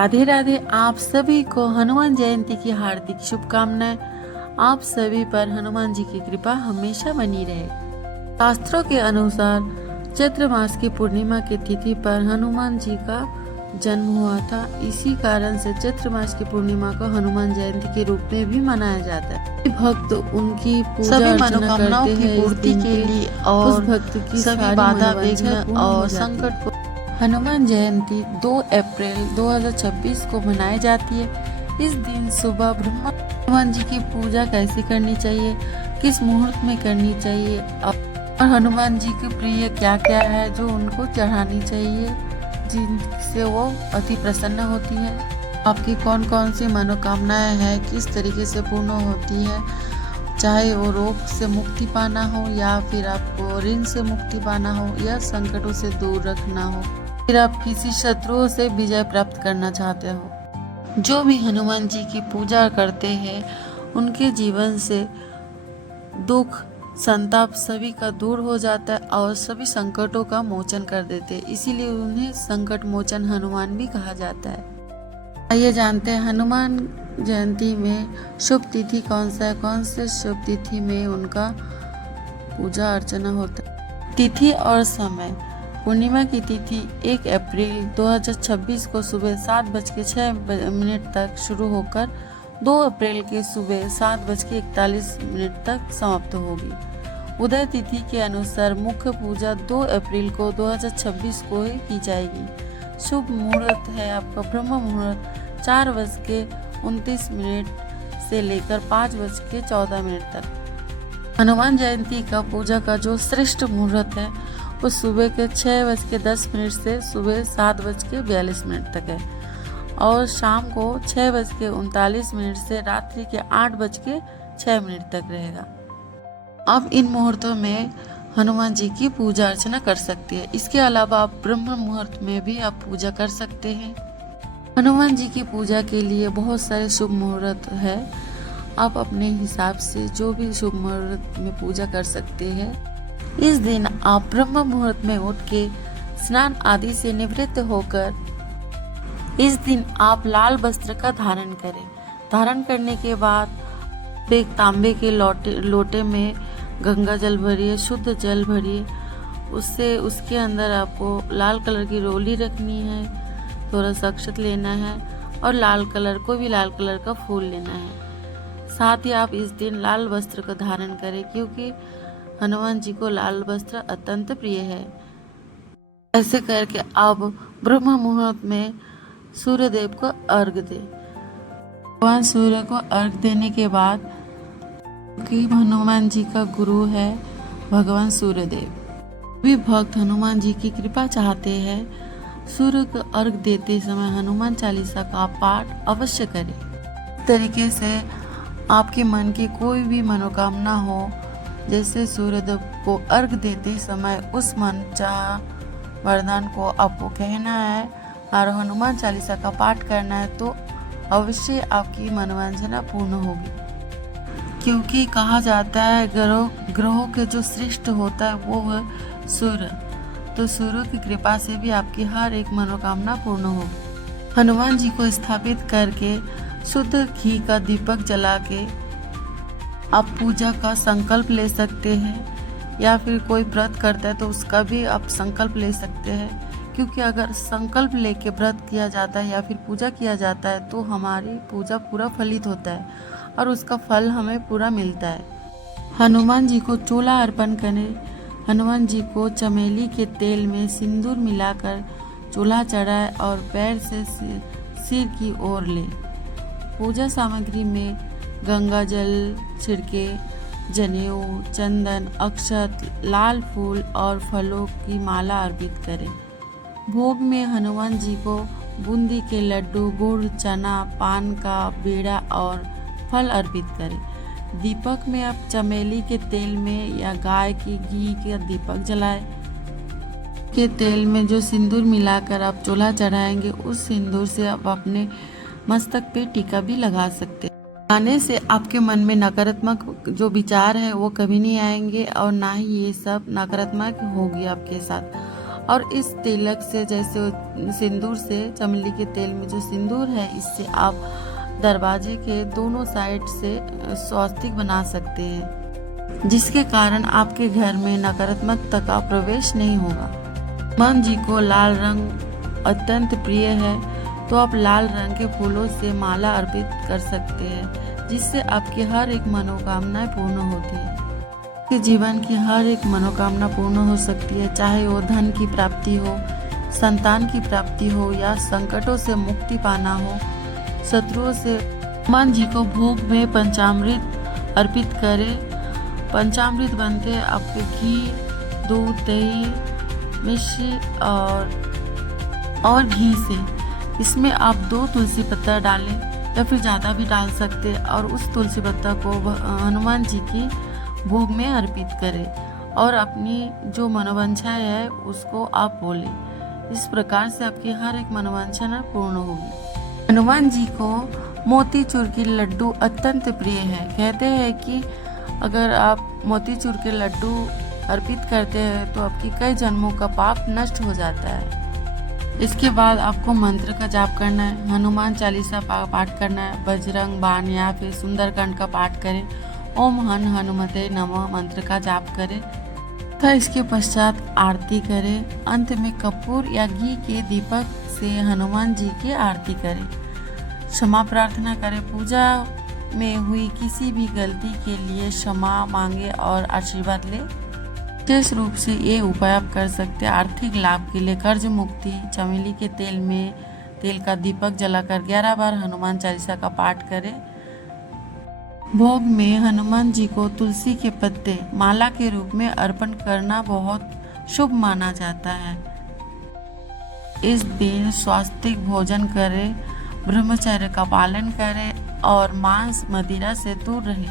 राधे राधे। आप सभी को हनुमान जयंती की हार्दिक शुभकामनाएं। आप सभी पर हनुमान जी की कृपा हमेशा बनी रहे। शास्त्रों के अनुसार चैत्र मास की पूर्णिमा की तिथि पर हनुमान जी का जन्म हुआ था। इसी कारण से चैत्र मास की पूर्णिमा को हनुमान जयंती के रूप में भी मनाया जाता है। भक्त उनकी पूजा सभी अर्चना मनोकामनाओं करते की हैं। पूर्ति के लिए उस और भक्त की सभी सारी बाधा मनोवांछा विघ्न पूर्ण हो और जाती है। संकट को हनुमान जयंती 2 अप्रैल 2026 को मनाई जाती है। इस दिन सुबह ब्रह्मा हनुमान जी की पूजा कैसे करनी चाहिए, किस मुहूर्त में करनी चाहिए और हनुमान जी के प्रिय क्या क्या है जो उनको चढ़ानी चाहिए, जिनसे वो अति प्रसन्न होती है। आपकी कौन कौन सी मनोकामनाएं हैं, किस तरीके से पूर्ण होती है, चाहे वो रोग से मुक्ति पाना हो या फिर आपको ऋण से मुक्ति पाना हो या संकटों से दूर रखना हो, फिर आप किसी शत्रुओं से विजय प्राप्त करना चाहते हो। जो भी हनुमान जी की पूजा करते हैं उनके जीवन से दुख संताप सभी का दूर हो जाता है और सभी संकटों का मोचन कर देते हैं। इसीलिए उन्हें संकट मोचन हनुमान भी कहा जाता है। आइए जानते हैं हनुमान जयंती में शुभ तिथि कौन सा है, कौन से शुभ तिथि में उनका पूजा अर्चना होता है। तिथि और समय। पूर्णिमा की तिथि 1 अप्रैल 2026 को सुबह 7:06 तक शुरू होकर 2 अप्रैल के सुबह 7:41 तक समाप्त होगी। उदय तिथि के अनुसार मुख्य पूजा 2 अप्रैल को 2026 को ही की जाएगी। शुभ मुहूर्त है आपका ब्रह्म मुहूर्त 4:29 से लेकर 5:14 तक। हनुमान जयंती का पूजा का जो श्रेष्ठ मुहूर्त है वो सुबह के 6:10 से सुबह 7:42 तक है और शाम को 6:39 से रात्रि के 8:06 तक रहेगा। आप इन मुहूर्तों में हनुमान जी की पूजा अर्चना कर सकते हैं। इसके अलावा आप ब्रह्म मुहूर्त में भी आप पूजा कर सकते हैं। हनुमान जी की पूजा के लिए बहुत सारे शुभ मुहूर्त है। आप अपने हिसाब से जो भी शुभ मुहूर्त में पूजा कर सकते हैं। इस दिन आप ब्रह्म मुहूर्त में उठ के स्नान आदि से निवृत्त होकर इस दिन आप लाल वस्त्र का धारण करें। धारण करने के बाद एक तांबे के लोटे में गंगा जल भरिए, शुद्ध जल भरिए। उसके अंदर आपको लाल कलर की रोली रखनी है, थोड़ा सा अक्षत लेना है और लाल कलर का फूल लेना है। साथ ही आप इस दिन लाल वस्त्र का धारण करें क्योंकि हनुमान जी को लाल वस्त्र अत्यंत प्रिय है। ऐसे करके आप ब्रह्म मुहूर्त में सूर्य देव को अर्घ्य दें। भगवान सूर्य को अर्घ्य देने के बाद कि हनुमान जी का गुरु है भगवान सूर्य देव, भी भक्त हनुमान जी की कृपा चाहते हैं। सूर्य को अर्घ्य देते समय हनुमान चालीसा का पाठ अवश्य करें। इस तरीके से आपके मन की कोई भी मनोकामना हो, जैसे सूर्यदेव को अर्घ्य देते समय उस मन चाह वरदान को आपको कहना है और हनुमान चालीसा का पाठ करना है, तो अवश्य आपकी मनोवांछना पूर्ण होगी। क्योंकि कहा जाता है ग्रहों के जो श्रेष्ठ होता है वो है सूर्य, तो सूर्य की कृपा से भी आपकी हर एक मनोकामना पूर्ण होगी। हनुमान जी को स्थापित करके शुद्ध घी का दीपक जला के आप पूजा का संकल्प ले सकते हैं, या फिर कोई व्रत करता है तो उसका भी आप संकल्प ले सकते हैं। क्योंकि अगर संकल्प लेके व्रत किया जाता है या फिर पूजा किया जाता है तो हमारी पूजा पूरा फलित होता है और उसका फल हमें पूरा मिलता है। हनुमान जी को चूल्हा अर्पण करें। हनुमान जी को चमेली के तेल में सिंदूर मिलाकर चूल्हा चढ़ाए और पैर से सिर की ओर ले। पूजा सामग्री में गंगा जल छिड़के, जनेऊ, चंदन, अक्षत, लाल फूल और फलों की माला अर्पित करें। भोग में हनुमान जी को बूंदी के लड्डू, गुड़, चना, पान का बेड़ा और फल अर्पित करें। दीपक में आप चमेली के तेल में या गाय की घी का दीपक जलाएं। के तेल में जो सिंदूर मिलाकर आप चूल्हा चढ़ाएंगे, उस सिंदूर से आप अपने मस्तक पे टीका भी लगा सकते हैं। लगाने से आपके मन में नकारात्मक जो विचार है वो कभी नहीं आएंगे और ना ही ये सब नकारात्मक होगी आपके साथ। और इस तिलक से, जैसे सिंदूर से, चमेली के तेल में जो सिंदूर है, इससे आप दरवाजे के दोनों साइड से स्वस्तिक बना सकते हैं, जिसके कारण आपके घर में नकारात्मकता का प्रवेश नहीं होगा। हनुमान जी को लाल रंग अत्यंत प्रिय है, तो आप लाल रंग के फूलों से माला अर्पित कर सकते हैं, जिससे आपकी हर एक मनोकामना पूर्ण होती है। आपके जीवन की हर एक मनोकामना पूर्ण हो सकती है, चाहे वो धन की प्राप्ति हो, संतान की प्राप्ति हो या संकटों से मुक्ति पाना हो, शत्रुओं से। हनुमान जी को भोग में पंचामृत अर्पित करें। पंचामृत बनते आपके घी, दूध, दही, मिश्री और घी से। इसमें आप 2 तुलसी पत्ता डालें या फिर ज़्यादा भी डाल सकते, और उस तुलसी पत्ता को हनुमान जी की भोग में अर्पित करें और अपनी जो मनोवांछा है उसको आप बोलें। इस प्रकार से आपकी हर एक मनोवांछा पूर्ण होगी। हनुमान जी को मोतीचूर की लड्डू अत्यंत प्रिय है। कहते हैं कि अगर आप मोतीचूर के लड्डू अर्पित करते हैं तो आपकी कई जन्मों का पाप नष्ट हो जाता है। इसके बाद आपको मंत्र का जाप करना है। हनुमान चालीसा पाठ करना है, बजरंग बाण या फिर सुंदरकांड का पाठ करें। ओम हन हनुमते नमः मंत्र का जाप करें तथा इसके पश्चात आरती करें। अंत में कपूर या घी के दीपक से हनुमान जी की आरती करें। क्षमा प्रार्थना करें। पूजा में हुई किसी भी गलती के लिए क्षमा मांगे और आशीर्वाद लें। विशेष रूप से ये उपाय आप कर सकते हैं आर्थिक लाभ के लिए। कर्ज मुक्ति, चमेली के तेल का दीपक जलाकर 11 बार हनुमान चालीसा का पाठ करें। भोग में हनुमान जी को तुलसी के पत्ते माला के रूप में अर्पण करना बहुत शुभ माना जाता है। इस दिन स्वास्तिक भोजन करें, ब्रह्मचर्य का पालन करें और मांस मदिरा से दूर रहें।